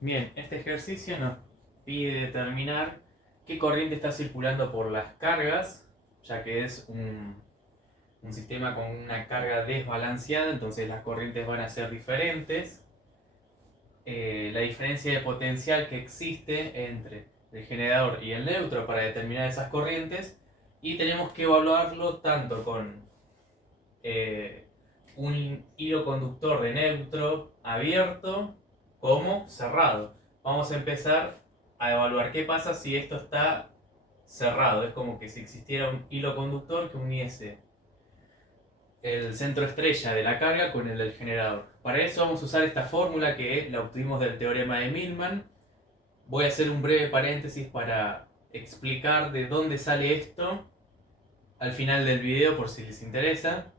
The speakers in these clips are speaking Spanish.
Bien, este ejercicio nos pide determinar qué corriente está circulando por las cargas, ya que es un sistema con una carga desbalanceada, entonces las corrientes van a ser diferentes. La diferencia de potencial que existe entre el generador y el neutro para determinar esas corrientes, y tenemos que evaluarlo tanto con eh, un hilo conductor de neutro abierto como cerrado. Vamos a empezar a evaluar qué pasa si esto está cerrado. Es como que si existiera un hilo conductor que uniese el centro estrella de la carga con el del generador. Para eso vamos a usar esta fórmula que la obtuvimos del teorema de Millman. Voy a hacer un breve paréntesis para explicar de dónde sale esto al final del video por si les interesa,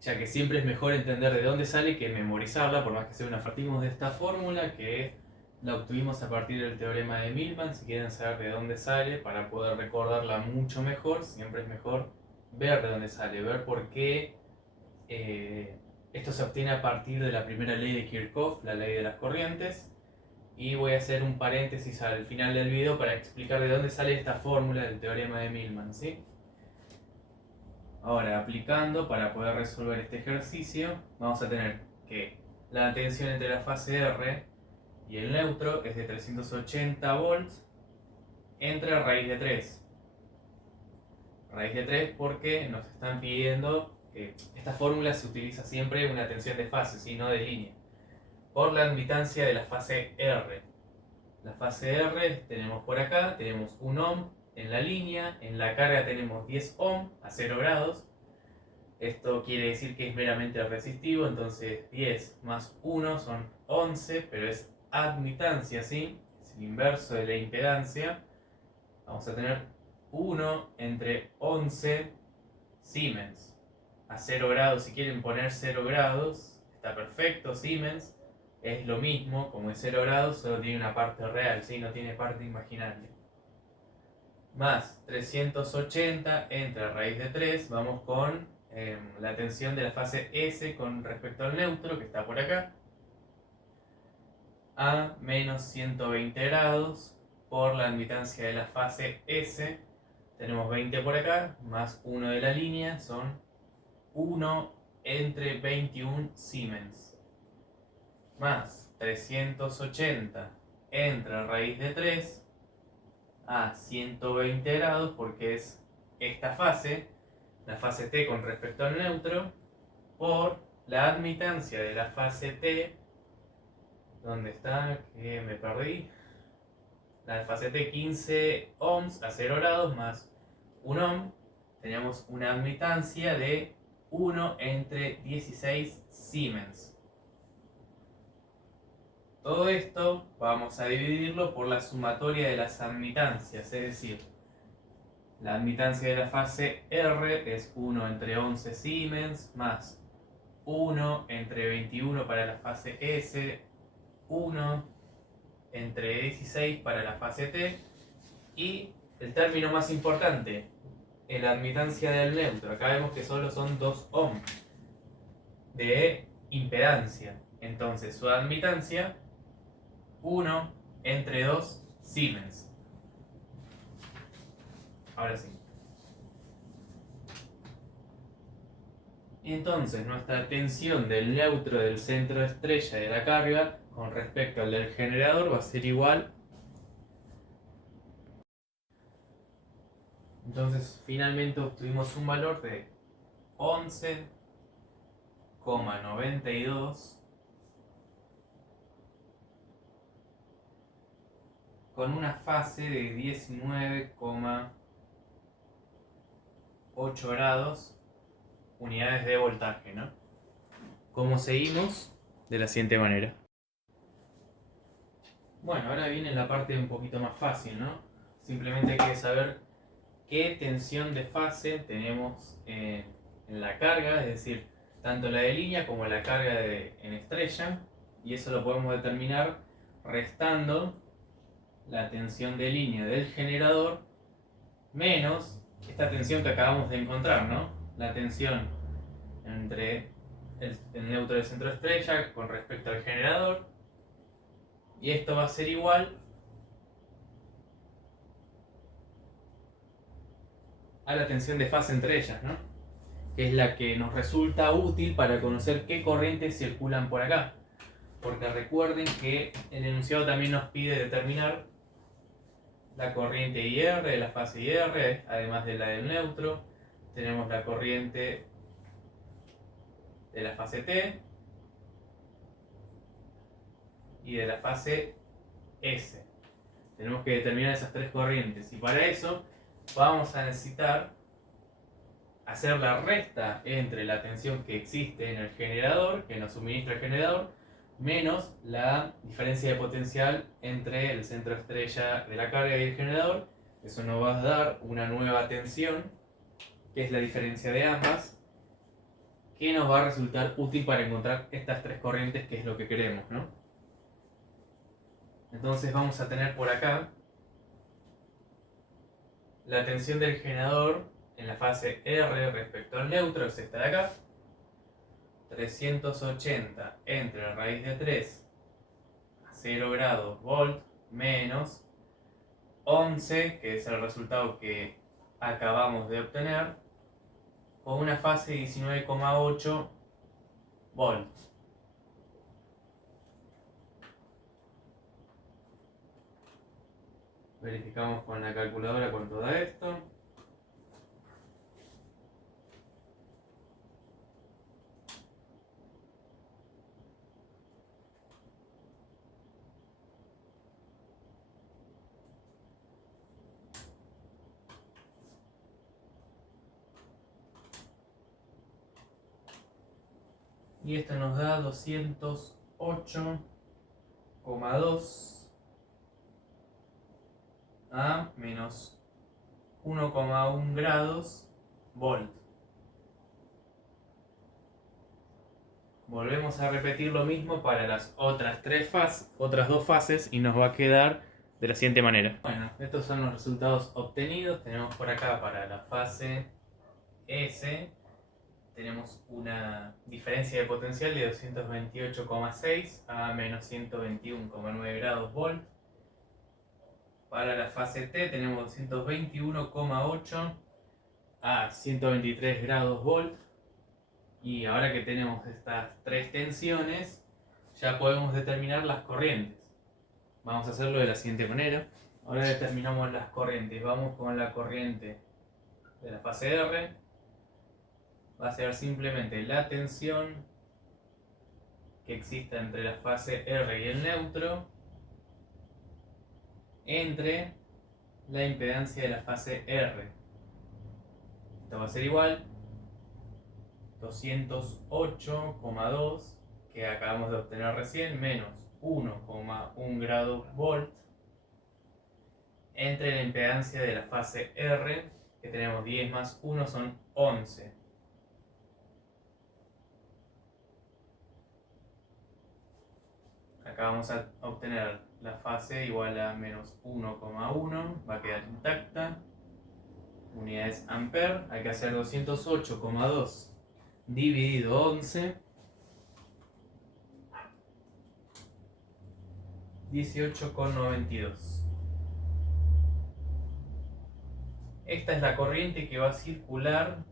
ya que siempre es mejor entender de dónde sale que memorizarla, por más que sea una partimos de esta fórmula que la obtuvimos a partir del teorema de Millman. Si quieren saber de dónde sale para poder recordarla mucho mejor, siempre es mejor ver de dónde sale, ver por qué esto se obtiene a partir de la primera ley de Kirchhoff, la ley de las corrientes. Y voy a hacer un paréntesis al final del video para explicar de dónde sale esta fórmula del teorema de Millman, ¿sí? Ahora, aplicando para poder resolver este ejercicio, vamos a tener que la tensión entre la fase R y el neutro es de 380 volts entre raíz de 3. Raíz de 3 porque nos están pidiendo, esta fórmula se utiliza siempre una tensión de fase, ¿sí? No de línea, por la admitancia de la fase R. La fase R tenemos por acá, tenemos 1 ohm en la línea, en la carga tenemos 10 ohm a 0 grados. Esto quiere decir que es meramente resistivo, entonces 10 más 1 son 11, pero es admitancia, ¿sí? Es el inverso de la impedancia. Vamos a tener 1 entre 11 Siemens. A 0 grados, si quieren poner 0 grados, está perfecto, Siemens. Es lo mismo, como es 0 grados, solo tiene una parte real, ¿sí? No tiene parte imaginaria. Más 380 entre raíz de 3, vamos con la tensión de la fase S con respecto al neutro, que está por acá, a menos 120 grados por la admitancia de la fase S. Tenemos 20 por acá, más 1 de la línea, son 1 entre 21 Siemens. Más 380 entre raíz de 3 a 120 grados, porque es esta fase, la fase T con respecto al neutro, por la admitancia de la fase T, ¿dónde está? Que me perdí. La fase T 15 ohms a 0 grados más 1 ohm, tenemos una admitancia de 1 entre 16 Siemens. Todo esto vamos a dividirlo por la sumatoria de las admitancias, es decir, la admitancia de la fase R es 1 entre 11 Siemens más 1 entre 21 para la fase S, 1 entre 16 para la fase T, y el término más importante, la admitancia del neutro. Acá vemos que solo son 2 ohm de impedancia. Entonces su admitancia, 1 entre 2 Siemens. Ahora sí. Entonces nuestra tensión del neutro del centro de estrella de la carga con respecto al del generador va a ser igual. Entonces finalmente obtuvimos un valor de 11,92 con una fase de 19,8 grados unidades de voltaje, ¿no? ¿Cómo seguimos? De la siguiente manera. Bueno, ahora viene la parte un poquito más fácil, ¿no? Simplemente hay que saber qué tensión de fase tenemos en la carga, es decir, tanto la de línea como la carga en estrella, y eso lo podemos determinar restando la tensión de línea del generador menos esta tensión que acabamos de encontrar, ¿no? La tensión entre el neutro del centro estrella con respecto al generador, Y esto va a ser igual a la tensión de fase entre ellas, ¿no? Que es la que nos resulta útil para conocer qué corrientes circulan por acá. Porque recuerden que el enunciado también nos pide determinar la corriente IR de la fase IR, además de la del neutro. Tenemos la corriente de la fase T y de la fase S. Tenemos que determinar esas tres corrientes y para eso vamos a necesitar hacer la resta entre la tensión que existe en el generador, que nos suministra el generador, menos la diferencia de potencial entre el centro estrella de la carga y el generador. Eso nos va a dar una nueva tensión, que es la diferencia de ambas, que nos va a resultar útil para encontrar estas tres corrientes, que es lo que queremos, ¿no? Entonces vamos a tener por acá la tensión del generador en la fase R respecto al neutro, es esta de acá. 380 entre raíz de 3 a 0 grados volt menos 11, que es el resultado que acabamos de obtener, con una fase 19,8 volts. Verificamos con la calculadora cuánto da esto. Y esto nos da 208,2 a menos 1,1 grados volt. Volvemos a repetir lo mismo para las otras dos fases y nos va a quedar de la siguiente manera. Bueno, estos son los resultados obtenidos. Tenemos por acá para la fase S, tenemos una diferencia de potencial de 228,6 a menos 121,9 grados volt. Para la fase T tenemos 221,8 a 123 grados volt. Y ahora que tenemos estas tres tensiones, ya podemos determinar las corrientes. Vamos a hacerlo de la siguiente manera. Ahora determinamos las corrientes. Vamos con la corriente de la fase R. Va a ser simplemente la tensión que exista entre la fase R y el neutro entre la impedancia de la fase R. Esto va a ser igual 208,2 que acabamos de obtener recién menos 1,1 grado volt entre la impedancia de la fase R, que tenemos 10 más 1 son 11. Acá vamos a obtener la fase igual a menos 1,1, va a quedar intacta. Unidades ampere, hay que hacer 208,2 dividido 11, 18,92. Esta es la corriente que va a circular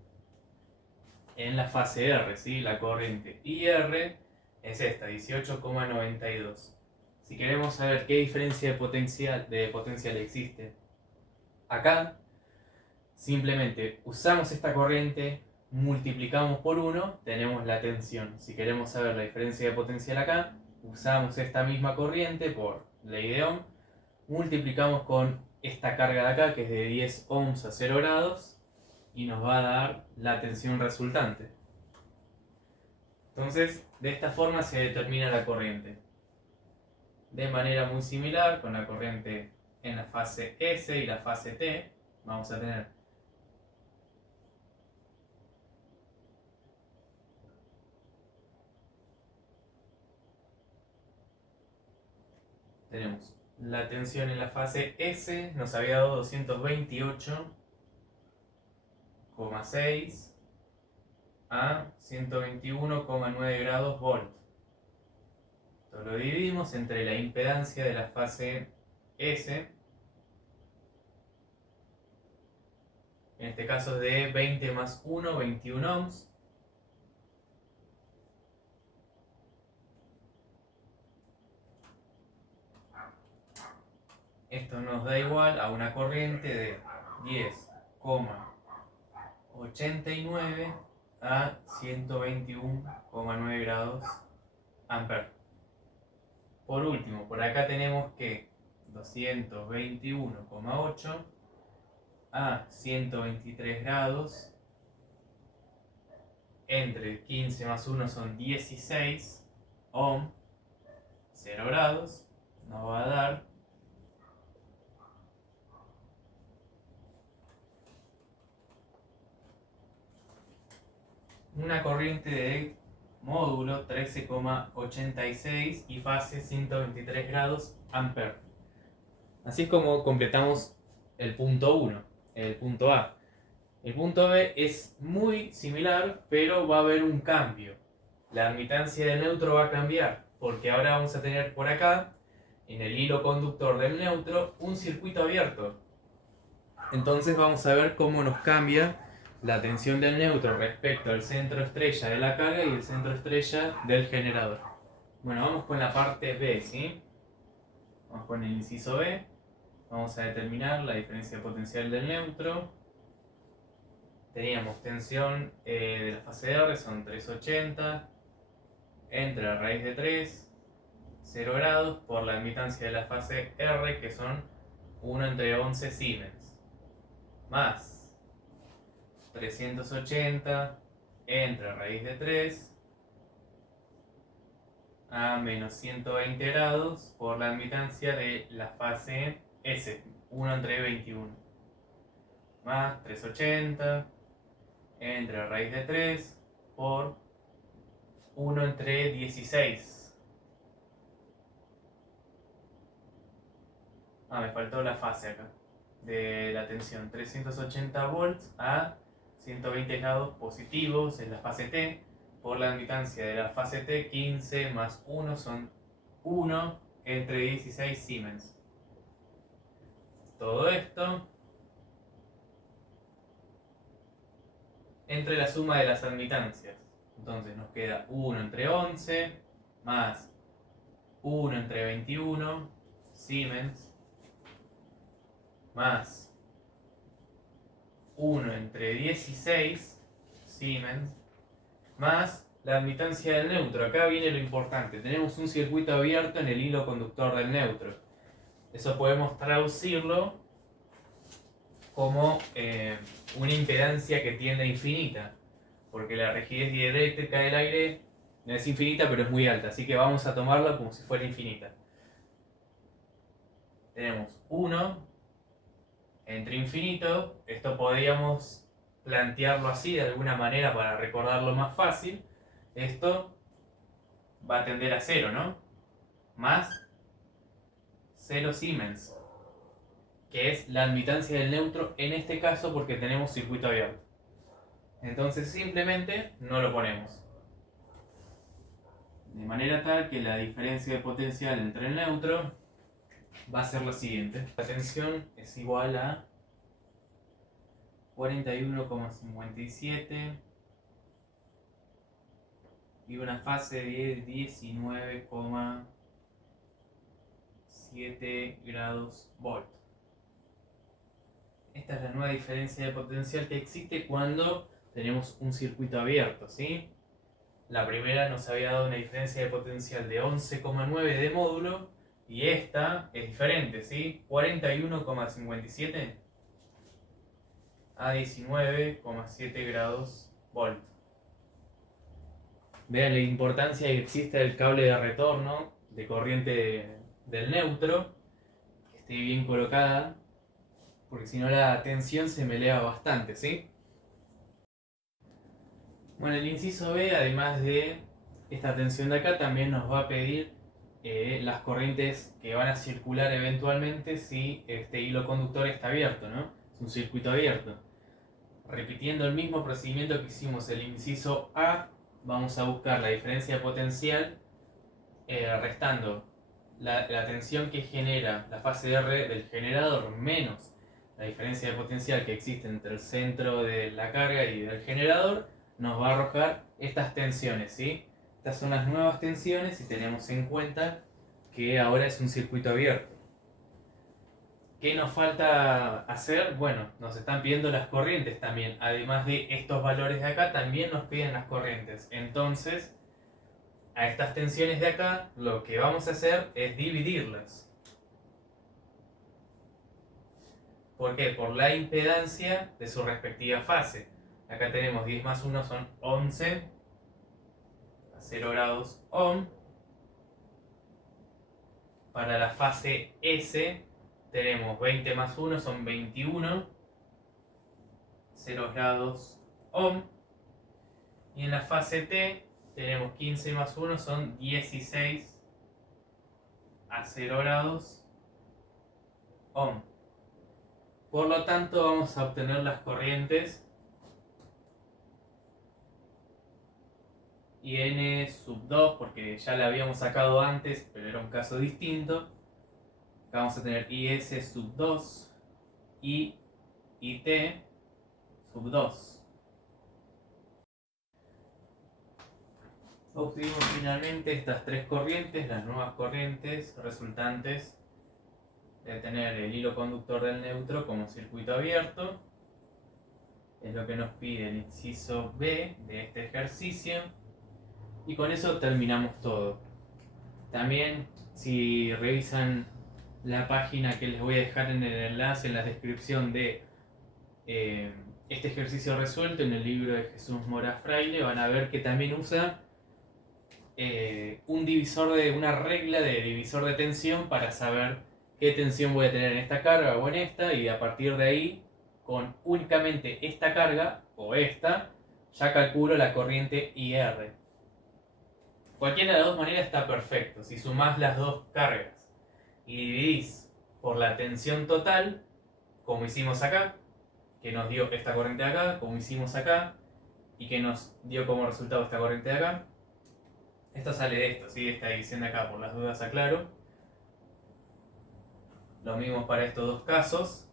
en la fase R, ¿sí? La corriente IR es esta, 18,92. Si queremos saber qué diferencia de potencial existe acá, simplemente usamos esta corriente, multiplicamos por 1, tenemos la tensión. Si queremos saber la diferencia de potencial acá, usamos esta misma corriente por ley de Ohm, multiplicamos con esta carga de acá, que es de 10 ohms a 0 grados, y nos va a dar la tensión resultante. Entonces, de esta forma se determina la corriente. De manera muy similar, con la corriente en la fase S y la fase T, vamos a tener tenemos la tensión en la fase S, nos había dado 228,6 a 121,9 grados volt. Esto lo dividimos entre la impedancia de la fase S, en este caso es de 20 más 1, 21 ohms. Esto nos da igual a una corriente de 10,89 a 121,9 grados amperes. Por último, por acá tenemos que 221,8 a 123 grados entre 15 más 1 son 16 ohm, 0 grados, nos va a dar una corriente de módulo 13,86 y fase 123 grados amperes. Así es como completamos el punto 1, el punto A. El punto B es muy similar, pero va a haber un cambio. La admitancia del neutro va a cambiar, porque ahora vamos a tener por acá, en el hilo conductor del neutro, un circuito abierto. Entonces vamos a ver cómo nos cambia la tensión del neutro respecto al centro estrella de la carga y el centro estrella del generador. Bueno, vamos con la parte B, ¿sí? Vamos con el inciso B. Vamos a determinar la diferencia potencial del neutro. Teníamos tensión de la fase R, son 380 entre la raíz de 3, 0 grados, por la admitancia de la fase R, que son 1 entre 11 Siemens, más 380 entre raíz de 3 a menos 120 grados por la admitancia de la fase S, 1 entre 21, más 380 entre raíz de 3 por 1 entre 16. Me faltó la fase acá de la tensión, 380 volts a 120 grados positivos en la fase T, por la admitancia de la fase T, 15 más 1 son 1 entre 16 Siemens. Todo esto entre la suma de las admitancias. Entonces nos queda 1 entre 11 más 1 entre 21 Siemens más 1 entre 16 Siemens más la admitancia del neutro. Acá viene lo importante. Tenemos un circuito abierto en el hilo conductor del neutro. Eso podemos traducirlo como una impedancia que tiende a infinita, porque la rigidez dieléctrica del aire no es infinita, pero es muy alta, así que vamos a tomarla como si fuera infinita. Tenemos 1 entre infinito, esto podríamos plantearlo así de alguna manera para recordarlo más fácil. Esto va a tender a 0, ¿no? Más 0 Siemens, que es la admitancia del neutro en este caso porque tenemos circuito abierto. Entonces simplemente no lo ponemos. De manera tal que la diferencia de potencial entre el neutro va a ser la siguiente. La tensión es igual a 41,57 y una fase de 19,7 grados volt. Esta es la nueva diferencia de potencial que existe cuando tenemos un circuito abierto, ¿sí? La primera nos había dado una diferencia de potencial de 11,9 de módulo y esta es diferente, ¿sí? 41,57 a 19,7 grados volt. Vean la importancia que existe del cable de retorno de corriente del neutro, que esté bien colocada, porque si no la tensión se me eleva bastante, ¿sí? Bueno, el inciso B, además de esta tensión de acá, también nos va a pedir las corrientes que van a circular eventualmente si este hilo conductor está abierto, ¿no? Es un circuito abierto. Repitiendo el mismo procedimiento que hicimos el inciso A, vamos a buscar la diferencia potencial restando la tensión que genera la fase R del generador menos la diferencia de potencial que existe entre el centro de la carga y del generador, nos va a arrojar estas tensiones, ¿sí? Estas son las nuevas tensiones y tenemos en cuenta que ahora es un circuito abierto. ¿Qué nos falta hacer? Bueno, nos están pidiendo las corrientes también. Además de estos valores de acá, también nos piden las corrientes. Entonces, a estas tensiones de acá, lo que vamos a hacer es dividirlas. ¿Por qué? Por la impedancia de su respectiva fase. Acá tenemos 10 más 1 son 11 a 0 grados ohm. Para la fase S tenemos 20 más 1 son 21, 0 grados ohm. Y en la fase T tenemos 15 más 1 son 16 a 0 grados ohm. Por lo tanto, vamos a obtener las corrientes IN sub 2, porque ya la habíamos sacado antes, pero era un caso distinto. Acá vamos a tener IS sub 2 y IT sub 2. Obtuvimos finalmente estas tres corrientes, las nuevas corrientes resultantes de tener el hilo conductor del neutro como circuito abierto. Es lo que nos pide el inciso B de este ejercicio. Y con eso terminamos todo. También, si revisan la página que les voy a dejar en el enlace en la descripción de este ejercicio resuelto en el libro de Jesús Mora Fraile, van a ver que también usa una regla de divisor de tensión para saber qué tensión voy a tener en esta carga o en esta, y a partir de ahí, con únicamente esta carga o esta, ya calculo la corriente IR. Cualquiera de las dos maneras está perfecto. Si sumás las dos cargas y dividís por la tensión total, como hicimos acá, que nos dio esta corriente de acá, como hicimos acá, y que nos dio como resultado esta corriente de acá, esto sale de esto, ¿sí? Esta división de acá, por las dudas aclaro. Lo mismo para estos dos casos.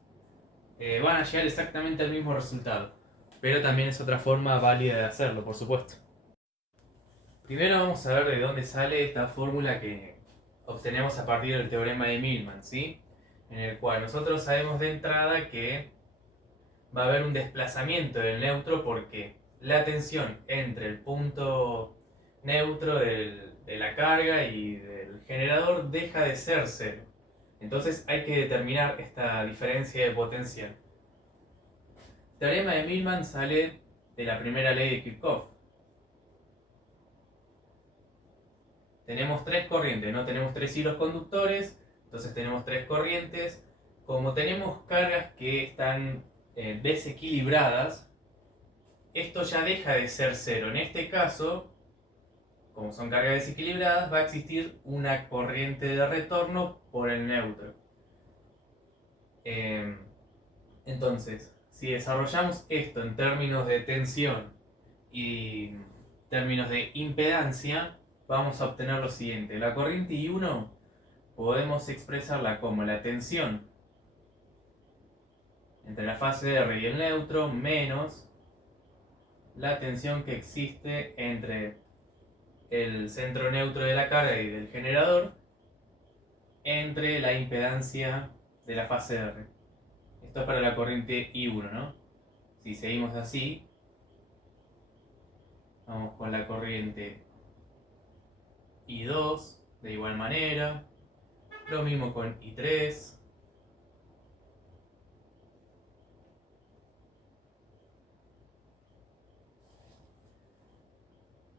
Van a llegar exactamente al mismo resultado, pero también es otra forma válida de hacerlo, por supuesto. Primero vamos a ver de dónde sale esta fórmula que obtenemos a partir del teorema de Millman, ¿sí? En el cual nosotros sabemos de entrada que va a haber un desplazamiento del neutro porque la tensión entre el punto neutro de la carga y del generador deja de ser cero. Entonces hay que determinar esta diferencia de potencial. El teorema de Millman sale de la primera ley de Kirchhoff. Tenemos tres corrientes, no tenemos tres hilos conductores, entonces tenemos tres corrientes. Como tenemos cargas que están desequilibradas, esto ya deja de ser cero. En este caso, como son cargas desequilibradas, va a existir una corriente de retorno por el neutro. Entonces, si desarrollamos esto en términos de tensión y términos de impedancia, vamos a obtener lo siguiente. La corriente I1 podemos expresarla como la tensión entre la fase R y el neutro menos la tensión que existe entre el centro neutro de la carga y del generador entre la impedancia de la fase R. Esto es para la corriente I1, ¿no? Si seguimos así, vamos con la corriente I2 de igual manera, lo mismo con I3,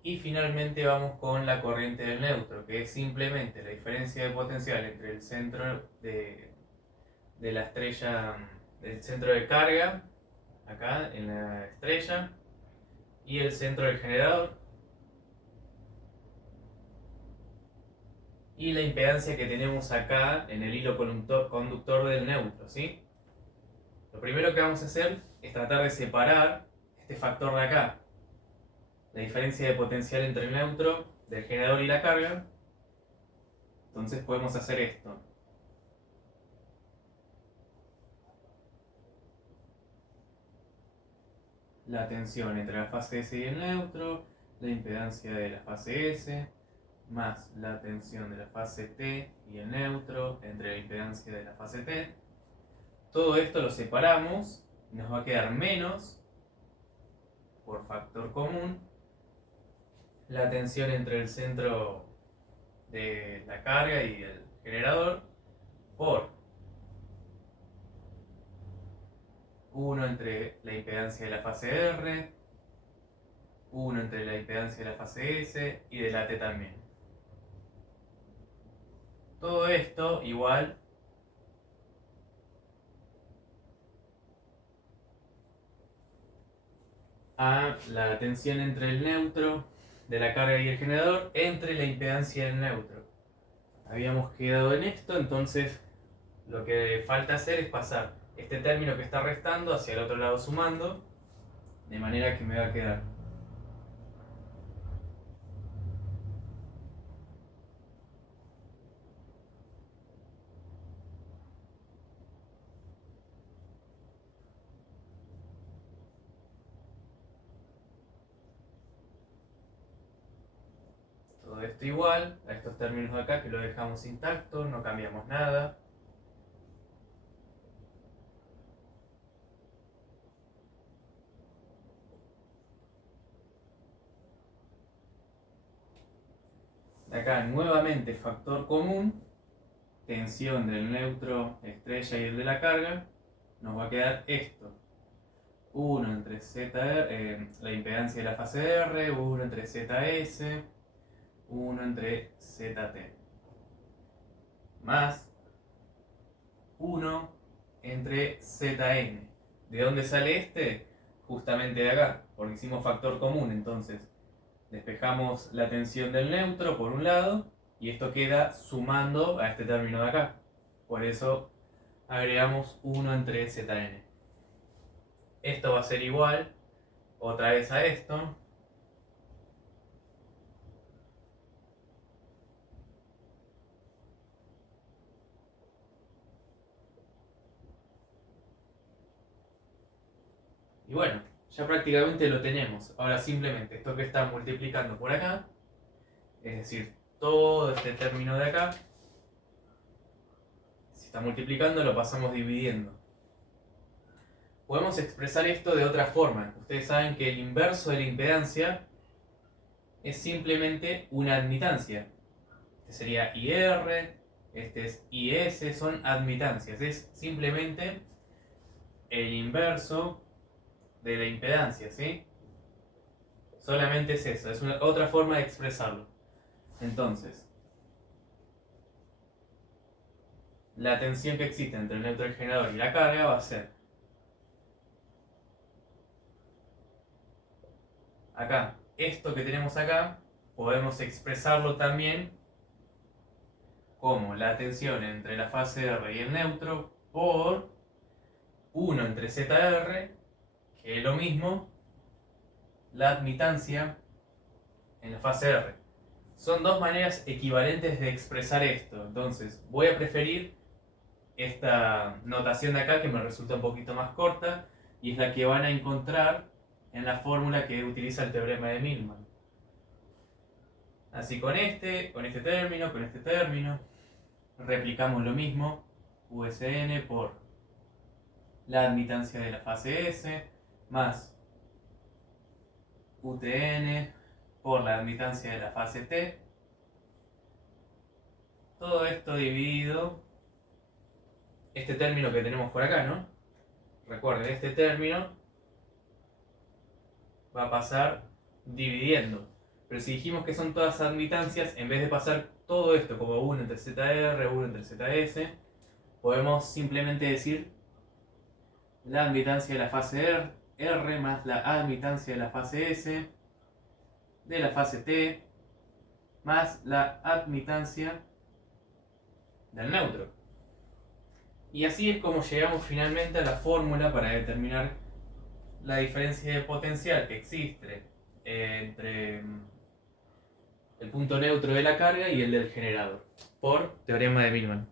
y finalmente vamos con la corriente del neutro, que es simplemente la diferencia de potencial entre el centro de la estrella, del centro de carga, acá en la estrella, y el centro del generador, y la impedancia que tenemos acá en el hilo conductor del neutro, ¿sí? Lo primero que vamos a hacer es tratar de separar este factor de acá, la diferencia de potencial entre el neutro, del generador y la carga, Entonces podemos hacer esto. La tensión entre la fase S y el neutro, la impedancia de la fase S, más la tensión de la fase T y el neutro entre la impedancia de la fase T. Todo esto lo separamos y nos va a quedar menos, por factor común, la tensión entre el centro de la carga y el generador por 1 entre la impedancia de la fase R, 1 entre la impedancia de la fase S y de la T también. Todo esto igual a la tensión entre el neutro de la carga y el generador entre la impedancia del neutro. Habíamos quedado en esto, entonces lo que falta hacer es pasar este término que está restando hacia el otro lado sumando, de manera que me va a quedar todo esto igual a estos términos de acá que lo dejamos intacto, no cambiamos nada. De acá nuevamente factor común, tensión del neutro estrella y el de la carga, nos va a quedar esto. 1 entre ZR, la impedancia de la fase R, 1 entre ZS, 1 entre ZT. Más 1 entre Zn. ¿De dónde sale este? Justamente de acá, porque hicimos factor común, entonces despejamos la tensión del neutro por un lado y esto queda sumando a este término de acá. Por eso agregamos 1 entre Zn. Esto va a ser igual otra vez a esto. Y bueno, ya prácticamente lo tenemos. Ahora simplemente esto que está multiplicando por acá, es decir, todo este término de acá, si está multiplicando lo pasamos dividiendo. Podemos expresar esto de otra forma. Ustedes saben que el inverso de la impedancia es simplemente una admitancia. Este sería IR, este es IS, son admitancias. Es simplemente el inverso de la impedancia, ¿sí? Solamente es eso, es otra forma de expresarlo. Entonces, la tensión que existe entre el neutro del generador y la carga va a ser acá, esto que tenemos acá, podemos expresarlo también como la tensión entre la fase R y el neutro por 1 entre ZR, que es lo mismo, la admitancia en la fase R. Son dos maneras equivalentes de expresar esto. Entonces, voy a preferir esta notación de acá que me resulta un poquito más corta y es la que van a encontrar en la fórmula que utiliza el teorema de Millman. Así con este término, replicamos lo mismo, USN por la admitancia de la fase S más UTN por la admitancia de la fase T. Todo esto dividido, este término que tenemos por acá, ¿no? Recuerden, este término va a pasar dividiendo. Pero si dijimos que son todas admitancias, en vez de pasar todo esto como 1 entre ZR, 1 entre ZS, podemos simplemente decir la admitancia de la fase R más la admitancia de la fase S de la fase T más la admitancia del neutro. Y así es como llegamos finalmente a la fórmula para determinar la diferencia de potencial que existe entre el punto neutro de la carga y el del generador. por teorema de Millman.